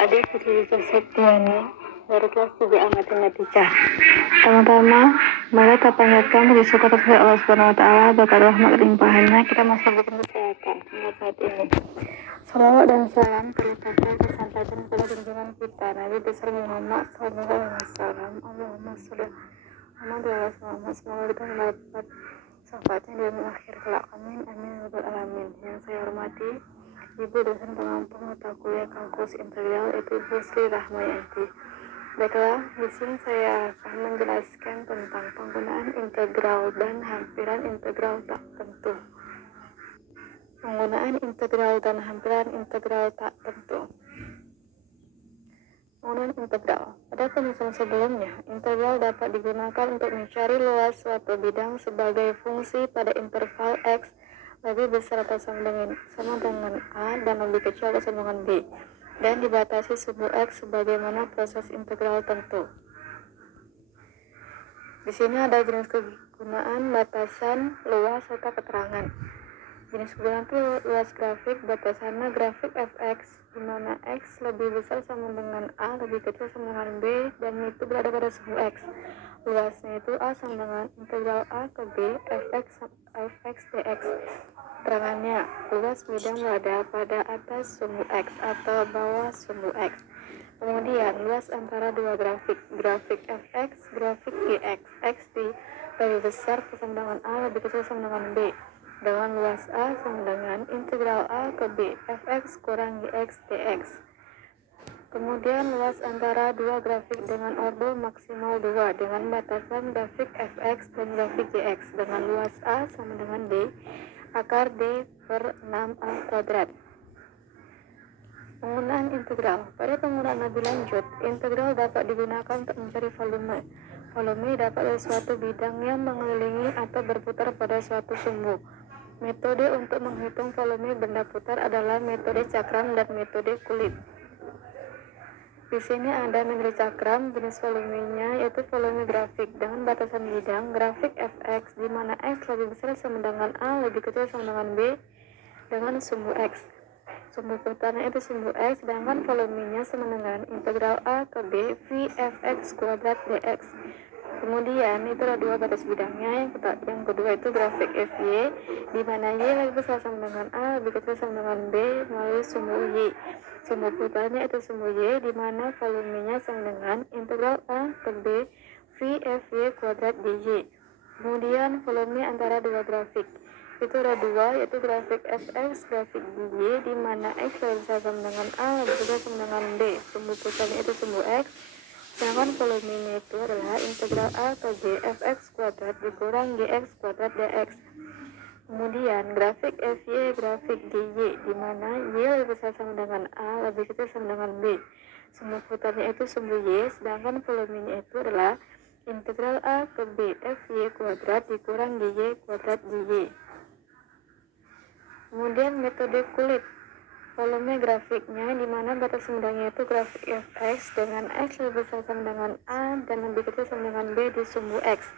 Adik Putri Septiani dari kelas 3A Matematika. Pertama-tama, mari kita panjatkan puji syukur kepada Allah Subhanahu wa taala berkat rahmat limpahannya kita masih diberi kesehatan hingga saat ini. Salawat dan salam terlimpahkan kesampaian kepada junjungan kita Nabi besar Muhammad sallallahu alaihi wasallam. Allahumma sholli ala Muhammad. Semoga kita mendapat syafaatnya di akhir kelak. Amin amin ya rabbal alamin. Yang saya hormati Ibu dosen pengampu mata kuliah kampus integral itu Ibu Sri Rahmayanti. Baiklah, di sini saya akan menjelaskan tentang penggunaan integral dan hampiran integral tak tentu. Penggunaan integral dan hampiran integral tak tentu. Penggunaan integral. Pada pembahasan sebelumnya, integral dapat digunakan untuk mencari luas suatu bidang sebagai fungsi pada interval x lebih besar atau sama dengan A dan lebih kecil atau sama dengan B, dan dibatasi sumbu X sebagaimana proses integral tentu. Di sini ada jenis kegunaan, batasan, luas, serta keterangan. Jenis kegunaan itu luas grafik, batasannya grafik fx, di mana X lebih besar sama dengan A, lebih kecil sama dengan B, dan itu berada pada sumbu X. Luasnya itu A sama dengan integral A ke B, fx dx. Keterangannya, luas bidang berada pada atas sumbu X atau bawah sumbu X. Kemudian, luas antara dua grafik fx, grafik gx. X lebih besar sama dengan A, lebih kecil sama dengan B. Dengan luas A sama dengan integral A ke B, fx kurang gx dx. Kemudian, luas antara dua grafik dengan ordo maksimal 2 dengan batasan grafik fx dan grafik gx dengan luas A sama dengan D akar D per 6A kuadrat. Penggunaan integral. Pada penggunaan lebih lanjut, integral dapat digunakan untuk mencari volume. Volume dapat dari suatu bidang yang mengelilingi atau berputar pada suatu sumbu. Metode untuk menghitung volume benda putar adalah metode cakram dan metode kulit. Di sini ada metode cakram, jenis volumenya yaitu volume grafik dengan batasan bidang grafik fx di mana x lebih besar sama dengan A, lebih kecil sama dengan B dengan sumbu x. Sumbu putarnya itu sumbu x, sedangkan volumenya sama dengan integral A ke B V fx kuadrat dx. Kemudian itu ada dua batas bidangnya. Yang kedua itu grafik FY di mana Y lebih besar sama dengan A, lebih kecil sama dengan B melalui sumbu Y. Sumbu putarnya itu sumbu Y di mana volumenya sama dengan integral A ke B V FY kuadrat dY. Kemudian volume antara dua grafik itu ada dua, yaitu grafik fx, grafik dy di mana x lebih besar sama dengan A, lebih kecil sama dengan B. Sumbu putarnya itu sumbu x, sedangkan volumenya itu adalah integral A ke B fx kuadrat dikurang gx kuadrat dx. Kemudian grafik fy, grafik gy di mana y lebih besar sama dengan A, lebih kecil sama dengan B. Sumbu putarnya itu sumbu y, sedangkan volumenya itu adalah integral A ke B fy kuadrat dikurang gy kuadrat dy. Kemudian metode kulit. Volume grafiknya di mana batas bidangnya itu grafik fx dengan x lebih besar sama dengan A dan lebih kecil sama dengan B di sumbu x.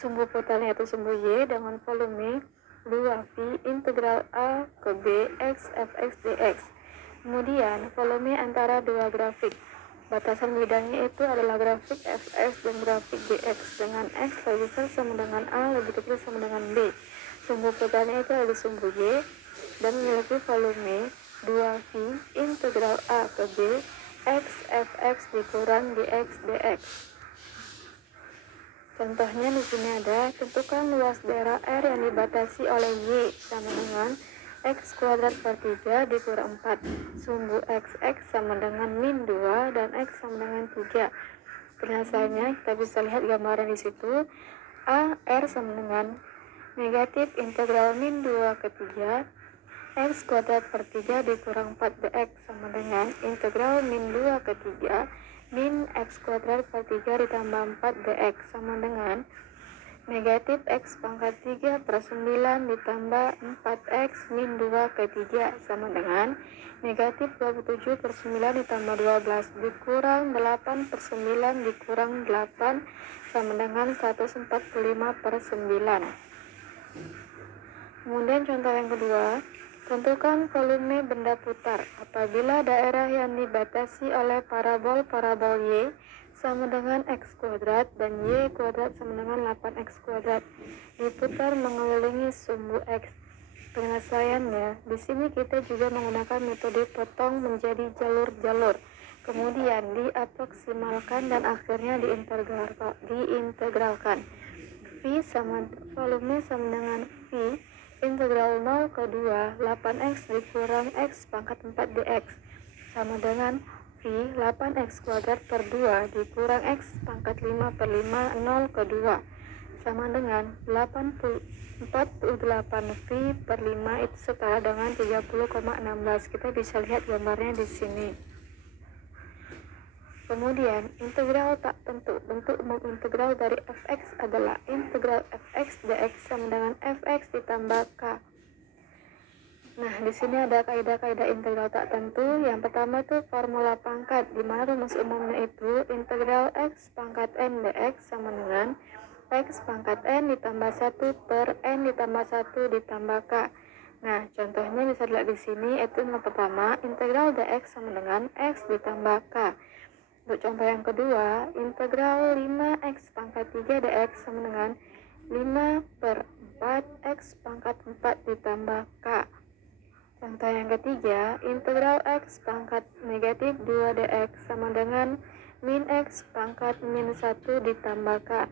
Sumbu putarnya itu sumbu y dengan volume 2V integral A ke B x fx dx. Kemudian volume antara dua grafik. Batasan bidangnya itu adalah grafik fx dan grafik gx dengan x lebih besar sama dengan A, lebih kecil sama dengan B. Sumbu putarnya itu adalah sumbu y dan memiliki volume 2V integral A ke B x fx dikurang dx dx. Contohnya di sini ada, tentukan luas daerah R yang dibatasi oleh Y sama dengan x kuadrat per 3 dikurang 4. Sumbu x sama dengan min 2 dan x sama dengan 3. Penjelasannya kita bisa lihat gambaran di situ. A, R sama dengan negatif integral min 2 ke 3 x kuadrat per 3 dikurang 4 dx sama dengan integral min 2 ke 3 min x kuadrat per 3 ditambah 4 dx sama dengan negatif x pangkat 3 per 9 ditambah 4x min 2 ke 3 sama dengan negatif 27 per 9 ditambah 12 dikurang 8 per 9 dikurang 8 sama dengan 145 per 9. Kemudian contoh yang kedua, Tentukan volume benda putar apabila daerah yang dibatasi oleh parabol Y sama dengan X kuadrat dan Y kuadrat sama dengan 8X kuadrat diputar mengelilingi sumbu X. Penyelesaiannya, di sini kita juga menggunakan metode potong menjadi jalur-jalur, kemudian diaproksimalkan dan akhirnya diintegralkan. Volume sama dengan V integral 0 ke 2 8x dikurang x pangkat 4 dx sama dengan V 8x kuadrat per 2 dikurang x pangkat 5 per 5 0 ke 2 sama dengan 48 V per 5 itu setara dengan 30,16. Kita bisa lihat gambarnya di sini. Kemudian, integral tak tentu. Bentuk umum integral dari fx adalah integral fx dx sama dengan fx ditambah k. Nah, di sini ada kaidah-kaidah integral tak tentu. Yang pertama itu formula pangkat, di mana rumus umumnya itu integral x pangkat n dx sama dengan x pangkat n ditambah 1 per n ditambah 1 ditambah k. Nah, contohnya bisa dilihat di sini, itu yang pertama, integral dx sama dengan x ditambah k. Untuk contoh yang kedua, integral 5x pangkat 3 dx sama dengan 5 per 4x pangkat 4 ditambah k. Contoh yang ketiga, integral x pangkat negatif 2 dx sama dengan min x pangkat min 1 ditambah k.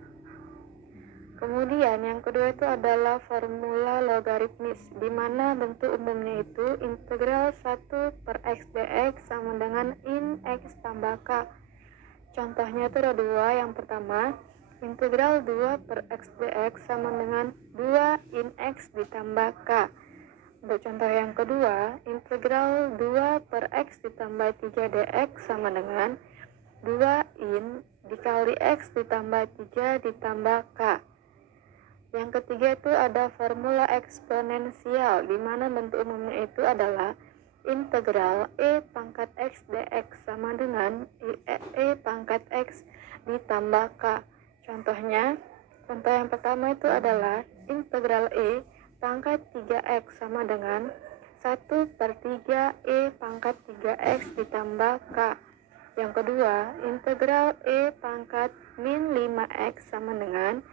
Kemudian yang kedua itu adalah formula logaritmis, di mana bentuk umumnya itu integral 1 per x dx sama dengan in x tambah k. Contohnya itu ada dua. Yang pertama, integral 2 per x dx sama dengan 2 in x ditambah k. Untuk contoh yang kedua, integral 2 per x ditambah 3 dx sama dengan 2 in dikali x ditambah 3 ditambah k. Yang ketiga itu ada formula eksponensial, di mana bentuk umumnya itu adalah integral e pangkat x dx sama dengan e pangkat x ditambah k. Contoh yang pertama itu adalah integral e pangkat 3x sama dengan 1 per 3 e pangkat 3x ditambah k. Yang kedua, integral e pangkat min 5x sama dengan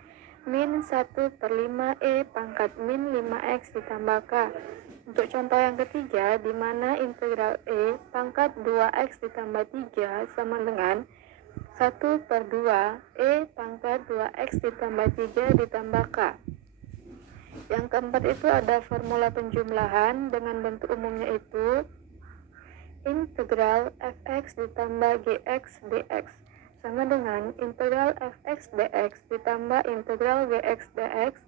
min 1 per 5 e pangkat min 5x ditambah k. Untuk contoh yang ketiga, di mana integral e pangkat 2x ditambah 3 sama dengan 1 per 2 e pangkat 2x ditambah 3 ditambah k. Yang keempat itu ada formula penjumlahan dengan bentuk umumnya itu integral fx ditambah gx dx sama dengan integral fx dx ditambah integral gx dx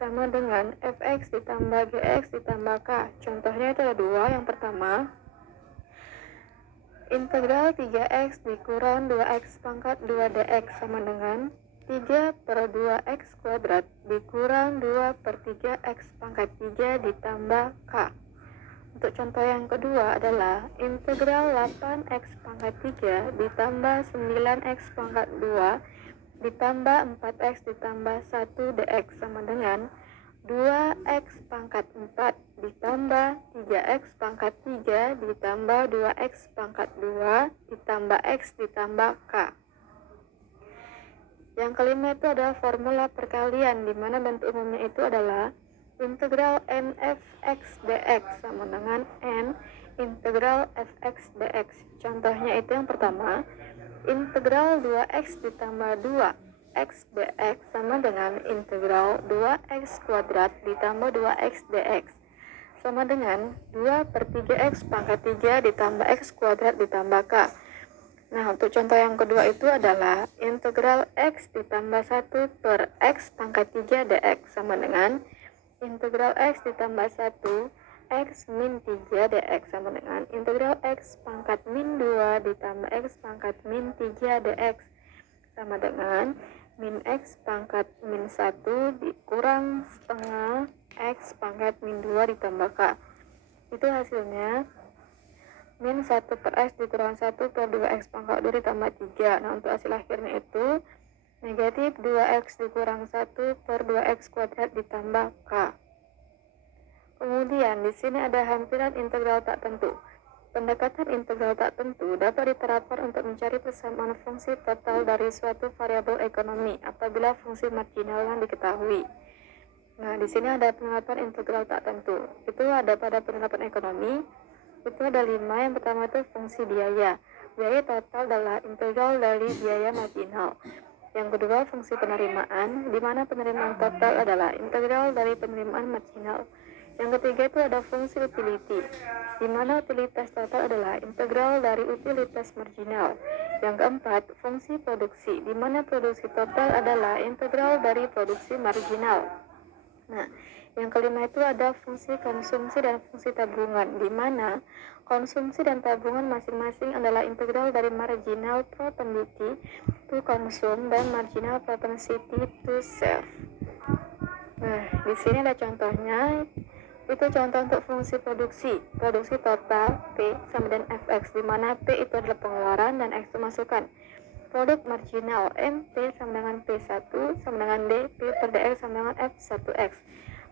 sama dengan fx ditambah gx ditambah k. Contohnya itu ada dua. Yang pertama, integral 3x dikurang 2x pangkat 2 dx sama dengan 3 per 2x kuadrat dikurang 2 per 3x pangkat 3 ditambah k. Untuk contoh yang kedua adalah integral 8x pangkat 3 ditambah 9x pangkat 2 ditambah 4x ditambah 1 dx sama dengan 2x pangkat 4 ditambah 3x pangkat 3 ditambah 2x pangkat 2 ditambah x ditambah k. Yang kelima itu adalah formula perkalian, di mana bentuk umumnya itu adalah integral n fx dx sama dengan n integral fx dx. Contohnya itu yang pertama, integral 2x ditambah 2x dx sama dengan integral 2x kuadrat ditambah 2x dx sama dengan 2 per 3x pangkat 3 ditambah x kuadrat ditambah k. Nah, untuk contoh yang kedua itu adalah integral x ditambah 1 per x pangkat 3 dx sama dengan integral x ditambah 1 x min 3 dx sama dengan integral x pangkat min 2 ditambah x pangkat min 3 dx sama dengan min x pangkat min 1 dikurang setengah x pangkat min 2 ditambah k. Itu hasilnya min 1 per x dikurang 1 per 2x pangkat 2 ditambah 3. Nah, untuk hasil akhirnya itu negatif 2x dikurang 1 per 2x kuadrat ditambah k. Kemudian di sini ada hampiran integral tak tentu. Pendekatan integral tak tentu dapat diterapkan untuk mencari persamaan fungsi total dari suatu variabel ekonomi apabila fungsi marginal yang diketahui. Nah, di sini ada penerapan integral tak tentu. Itu ada pada penerapan ekonomi. Itu ada 5. Yang pertama itu fungsi biaya. Biaya total adalah integral dari biaya marginal. Yang kedua fungsi penerimaan, di mana penerimaan total adalah integral dari penerimaan marginal. Yang ketiga itu ada fungsi utility, di mana utilitas total adalah integral dari utilitas marginal. Yang keempat, fungsi produksi, di mana produksi total adalah integral dari produksi marginal. Nah, yang kelima itu ada fungsi konsumsi dan fungsi tabungan, di mana konsumsi dan tabungan masing-masing adalah integral dari marginal propensity to consume dan marginal propensity to save. Nah, di sini ada contohnya. Itu contoh untuk fungsi produksi total P sama dengan Fx, di mana P itu adalah pengeluaran dan X itu masukan. Produk marginal MP sama dengan P1 sama dengan D P per DX sama dengan F1X.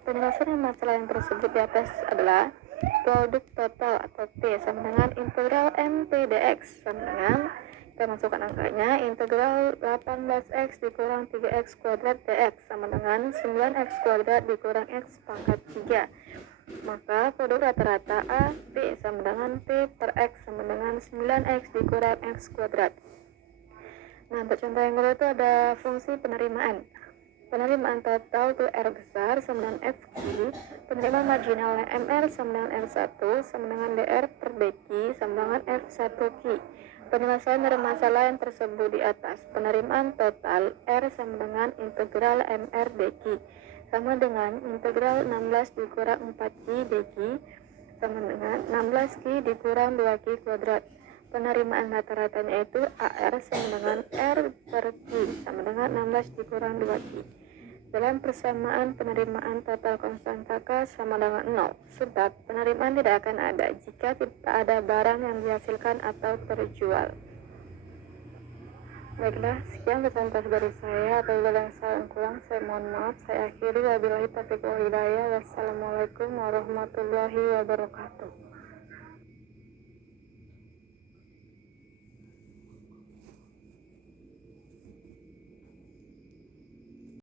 Penjelasan masalah yang tersebut di atas adalah produk total atau P sama dengan integral MP DX sama dengan, kita masukkan angkanya, integral 18X dikurang 3X kuadrat DX sama dengan 9X kuadrat dikurang X pangkat 3. Maka produk rata-rata A P sama dengan P per X sama dengan 9X dikurang X kuadrat. Nah, untuk contoh yang kedua itu ada fungsi penerimaan. Penerimaan total itu R besar sama dengan FQ, penerimaan marginal MR sama dengan R1 sama dengan DR per DQ sama dengan F1Q. Penyelesaian dari masalah yang tersebut di atas. Penerimaan total R sama dengan integral MR DQ sama dengan integral 16 dikurang 4Q DQ sama dengan 16Q dikurang 2Q kuadrat. Penerimaan rata-ratanya itu AR sama dengan R per Q sama dengan 16 dikurang 2Q. Dalam persamaan penerimaan total konstan K sama dengan 0, sebab penerimaan tidak akan ada jika tidak ada barang yang dihasilkan atau terjual. Baiklah, sekian presentasi dari saya. Apabila ada yang salah kurang, saya mohon maaf. Saya akhiri, wabillahi taufiq wal hidayah. Wassalamualaikum warahmatullahi wabarakatuh.